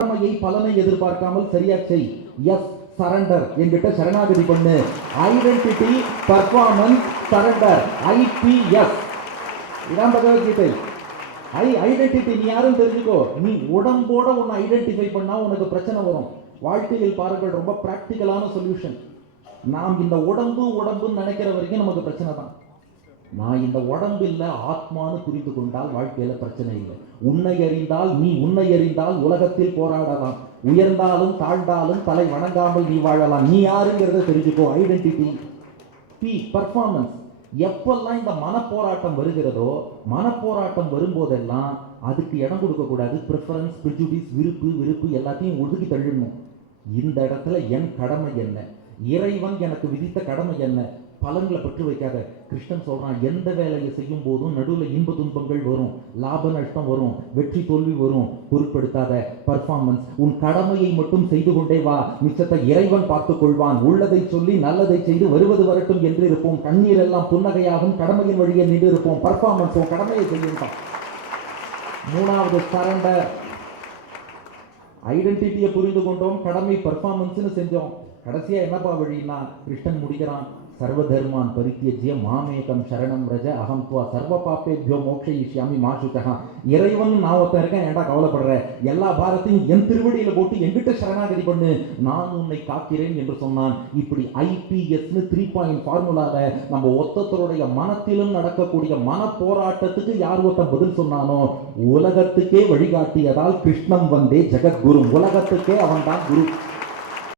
கடமையை பலனை எதிர்பார்க்காமல் சரியா செய். எஸ் சரண்டர், என்கிட்ட சரணாகதி பண்ணு. Identity, performance, surrender, IPS. இதான் பகவத்கீதை. ஐடென்டிட்டி நீ யாரும் தெரிஞ்சுக்கோ. நீ உடம்போட உன்னை ஐடென்டிஃபை பண்ணா உனக்கு பிரச்சனை வரும். வாழ்க்கையில் பாருங்கள், ரொம்ப பிராக்டிக்கலான சொல்யூஷன். நாம் இந்த உடம்புன்னு நினைக்கிற வரைக்கும் நமக்கு பிரச்சனை தான். நான் இந்த உடம்பு இல்ல ஆத்மான்னு புரிந்து கொண்டால் வாழ்க்கையில பிரச்சனை இல்லை. உன்னை அறிந்தால் நீ உன்னை அறிந்தால் உலகத்தில் போராடலாம். உயர்ந்தாலும் தாழ்ந்தாலும் தலை வணங்காமல் நீ வாழலாம். நீ யாருங்கிறத தெரிஞ்சுக்கோ. ஐடென்டிட்டி. P performance. எப்பெல்லாம் இந்த மனப்போராட்டம் வருகிறதோ, மனப்போராட்டம் வரும்போதெல்லாம் அதுக்கு இடம் கொடுக்க கூடாது. ப்ரிஃபரன்ஸ், ப்ரிஜுடிஸ், விருப்பு எல்லாத்தையும் ஒதுக்கி தள்ளிடணும். இந்த இடத்துல என் கடமை என்ன, இறைவன் எனக்கு விதித்த கடமை என்ன, பலன்களை பற்று வைக்காத. கிருஷ்ணன் சொல்றான், எந்த வேலையை செய்யும் போதும் நடுவில் இன்ப துன்பங்கள் வரும், லாப நஷ்டம் வரும், வெற்றி தோல்வி வரும், பொருட்படுத்தாத. பர்ஃபார்மன்ஸ், உன் கடமையை மட்டும் செய்து கொண்டே வா, மிச்சத்தை இறைவன் பார்த்துக் கொள்வான். உள்ளதை சொல்லி நல்லதை செய்து வருவது வரட்டும் என்று இருப்போம். கண்ணீர் எல்லாம் புன்னகையாகும், கடமையின் வழியே நின்று இருப்போம். பர்ஃபார்மன்ஸ், உன் கடமையை செய்யும். மூணாவது சரண்டர். ஐடென்டிட்டியை புரிந்து கொண்டோம், கடமை பர்ஃபார்மன்ஸ்னு செஞ்சோம். கடைசியா என்னப்பா வழின்னா கிருஷ்ணன் முடிக்கிறான், சர்வதர்மான் பரித்யஜ்ய மாமேகம் சரணம் ரஜ அகம் துவா சர்வ பாப்பேபியோ மோக்ஷயிஷ்யாமி மா சுச்சஹா. இறைவன் நான் ஒருத்தன் இருக்கேன், ஏன்டா கவலைப்படுற, எல்லா பாரத்தையும் என் திருவடியில போட்டு என்கிட்ட சரணாகதி பண்ணு, நான் உன்னை காக்கிறேன் என்று சொன்னான். இப்படி IPSன்னு 3 பாயிண்ட் ஃபார்முலாவை நம்ம ஒத்தத்தருடைய மனத்திலும் நடக்கக்கூடிய மன போராட்டத்துக்கு யார் ஒருத்தன் பதில் சொன்னானோ உலகத்துக்கே வழிகாட்டியதால் கிருஷ்ணம் வந்தே ஜெகத்குரு. உலகத்துக்கே அவன் தான் குரு.